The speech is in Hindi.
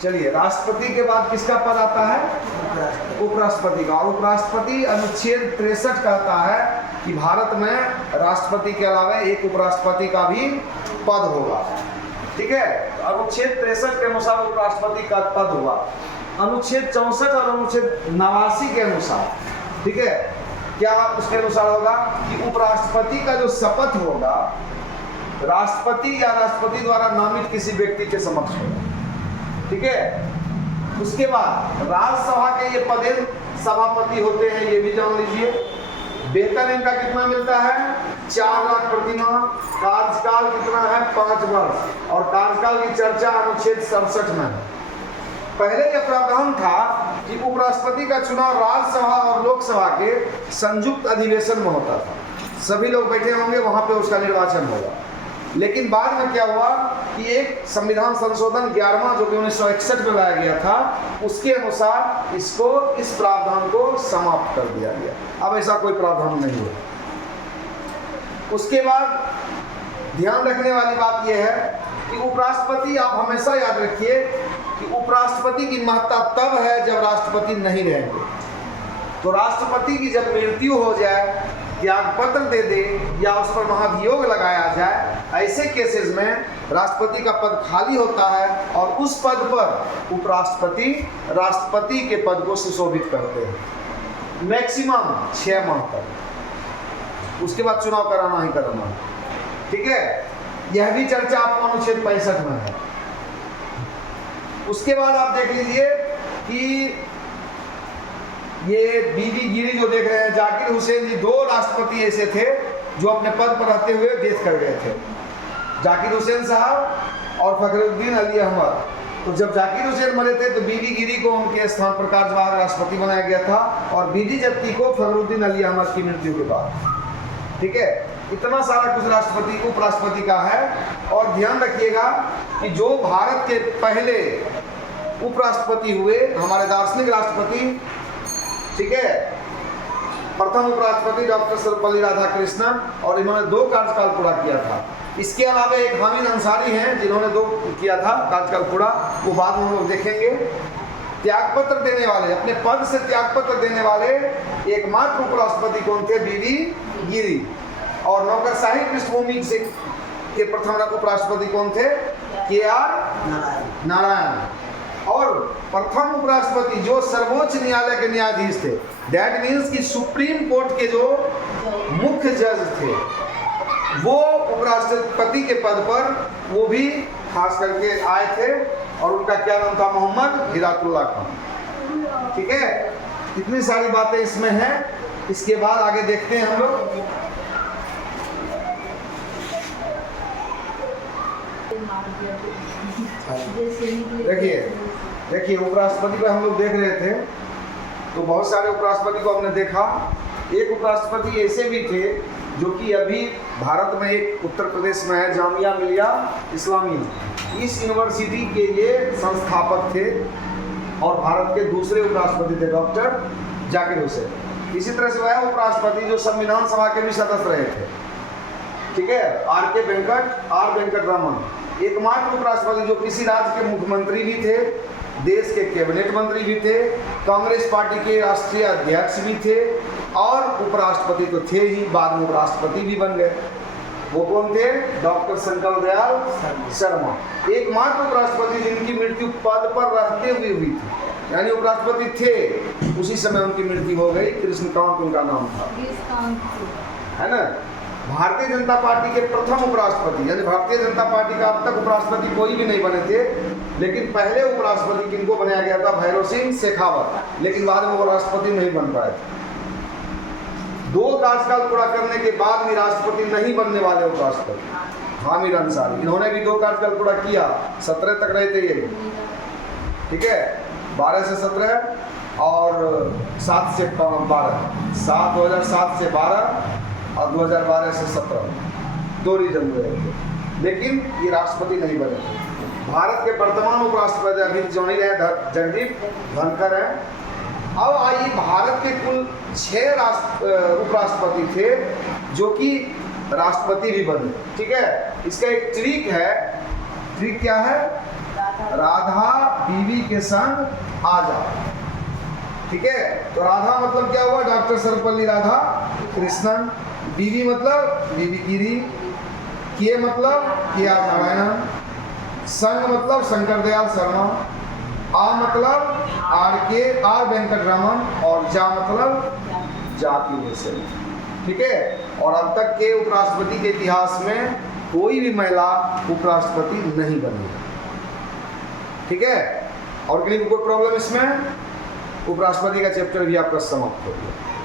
चलिए, राष्ट्रपति के बाद किसका पद आता है? उपराष्ट्रपति का। और उपराष्ट्रपति अनुच्छेद 63 कहता है कि भारत में राष्ट्रपति के अलावा एक उपराष्ट्रपति का भी पद होगा। ठीक है, अनुच्छेद 63 के अनुसार उपराष्ट्रपति का पद होगा। अनुच्छेद 64 और अनुच्छेद 89 के अनुसार, ठीक है, क्या उसके अनुसार होगा कि उपराष्ट्रपति का जो शपथ होगा राष्ट्रपति या राष्ट्रपति द्वारा नामित किसी व्यक्ति के समक्ष होगा। ठीक है, उसके बाद राज्यसभा के ये पदेन सभापति होते हैं, ये भी जान लीजिए। वेतन इनका कितना मिलता है? 4 लाख प्रति माह। कार्यकाल कितना है? 5 वर्ष। और कार्यकाल की चर्चा अनुच्छेद 67 में है। पहले यह प्रावधान था कि उपराष्ट्रपति का चुनाव राज्यसभा और लोकसभा के संयुक्त अधिवेशन में होता था, सभी लोग बैठे होंगे, वहां पे उसका निर्वाचन होगा। लेकिन बाद में क्या हुआ कि एक संविधान संशोधन 11वां जो कि 1961 में लाया गया था, उसके अनुसार इसको, इस प्रावधान को समाप्त कर दिया गया। अब ऐसा कोई प्रावधान नहीं है। उसके बाद ध्यान रखने वाली बात यह है कि उपराष्ट्रपति, आप हमेशा याद रखिए कि उपराष्ट्रपति की महत्ता तब है जब राष्ट्रपति नहीं रहेंगे। तो राष्ट्रपति की जब मृत्यु हो जाए, त्याग पत्र दे दे या उस पर महाभियोग लगाया जाए, ऐसे केसेस में राष्ट्रपति का पद खाली होता है और उस पद पर उपराष्ट्रपति राष्ट्रपति के पद को सुशोभित करते हैं मैक्सिमम 6 माह तक। उसके बाद चुनाव कराना ही कराना। ठीक है, यह भी चर्चा आपको अनुच्छेद 65 में है। उसके बाद आप देख लीजिए कि ये बीबी गिरी जो देख रहे हैं, जाकिर हुसैन जी 2 राष्ट्रपति ऐसे थे जो अपने पद पर रहते हुए डेथ कर गए थे, जाकिर हुसैन साहब और फखरुद्दीन अली अहमद। तो जब जाकिर हुसैन मरे थे तो बीबी गिरी को उनके स्थान पर कार्यवाहक राष्ट्रपति बनाया गया था और बीडी जत्ती को फखरुद्दीन अली अहमद की मृत्यु के बाद। ठीक है, इतना सारा कुछ राष्ट्रपति उपराष्ट्रपति का है। और ध्यान रखिएगा कि जो भारत के पहले उपराष्ट्रपति हुए, हमारे दार्शनिक राष्ट्रपति, ठीक है, प्रथम उपराष्ट्रपति डॉक्टर सर्वपल्ली राधाकृष्णन, और इन्होंने 2 कार्यकाल पूरा किया था। इसके अलावा एक हामिद अंसारी हैं जिन्होंने 2 किया था कार्यकाल पूरा, वो बाद में हम लोग देखेंगे। त्यागपत्र देने वाले, अपने पद से त्यागपत्र देने वाले एकमात्र उपराष्ट्रपति कौन थे? बीबी गिरी। और नौकरशाही पृष्ठभूमि से के प्रथम उपराष्ट्रपति कौन थे? KR नारायण। और प्रथम उपराष्ट्रपति जो सर्वोच्च न्यायालय के न्यायाधीश थे, दैट मीन्स कि सुप्रीम कोर्ट के जो मुख्य जज थे, वो उपराष्ट्रपति के पद पर वो भी खास करके आए थे और उनका क्या नाम था? मोहम्मद हिरातुल्लाह खान। ठीक है, इतनी सारी बातें इसमें हैं। इसके बाद आगे देखते हैं हम लोग। देखिए उपराष्ट्रपति पर हम लोग देख रहे थे तो बहुत सारे उपराष्ट्रपति को हमने देखा। एक उपराष्ट्रपति ऐसे भी थे जो कि अभी भारत में एक उत्तर प्रदेश में है, जामिया मिलिया इस्लामिया, इस यूनिवर्सिटी के ये संस्थापक थे और भारत के दूसरे उपराष्ट्रपति थे डॉक्टर जाकिर हुसैन। इसी तरह से वह उपराष्ट्रपति जो संविधान सभा के भी सदस्य रहे थे, ठीक है, आर वेंकट रमन, एकमात्र उपराष्ट्रपति जो किसी राज्य के मुख्यमंत्री भी थे, देश के कैबिनेट मंत्री भी थे, कांग्रेस पार्टी के राष्ट्रीय अध्यक्ष भी थे और उपराष्ट्रपति तो थे ही, बाद में उपराष्ट्रपति भी बन गए। वो कौन थे? डॉक्टर शंकर दयाल शर्मा, एकमात्र उपराष्ट्रपति जिनकी मृत्यु पद पर रहते हुए हुई थी, यानी उपराष्ट्रपति थे उसी समय उनकी मृत्यु हो गई। कृष्णकांत उनका नाम था, है ना। भारतीय जनता पार्टी के प्रथम उपराष्ट्रपति, यानी भारतीय जनता पार्टी का अब तक उपराष्ट्रपति कोई भी नहीं बने थे, लेकिन पहले उपराष्ट्रपति किनको बनाया गया था? भैरव सिंह शेखावत, लेकिन बाद में वो राष्ट्रपति नहीं बन पाए थे। 2 कार्यकाल पूरा करने के बाद भी राष्ट्रपति नहीं बनने वाले उपराष्ट्रपति हामिद अंसारी, इन्होंने भी 2 कार्यकाल पूरा किया, 17 तक रहे थे ये। ठीक है, 12 से 17 और 7 से 12, 2007 से 12 और 2012 से 17, 2 रीजन हुए थे, लेकिन ये राष्ट्रपति नहीं बने थे। भारत के वर्तमान उपराष्ट्रपति अभी जो नहीं रहे, जगदीप धनखड़ हैं। अब आइए, भारत के कुल 6 उपराष्ट्रपति थे जो कि राष्ट्रपति भी बने। ठीक है, इसका एक ट्रिक है। ट्रिक क्या है? राधा बीवी के संग आ जाओ। ठीक है, तो राधा मतलब क्या हुआ, डॉक्टर सर्वपल्ली राधा कृष्णन। बीवी मतलब बीवी गिरी। के मतलब के आर नारायणन। संग मतलब शंकर दयाल शर्मा। आ मतलब आर वेंकटरमन। और जा मतलब जाति वैसे। ठीक है, और अब तक के उपराष्ट्रपति के इतिहास में कोई भी महिला उपराष्ट्रपति नहीं बनी। ठीक है, और कोई प्रॉब्लम इसमें, उपराष्ट्रपति का चैप्टर भी आपका समाप्त हो गया।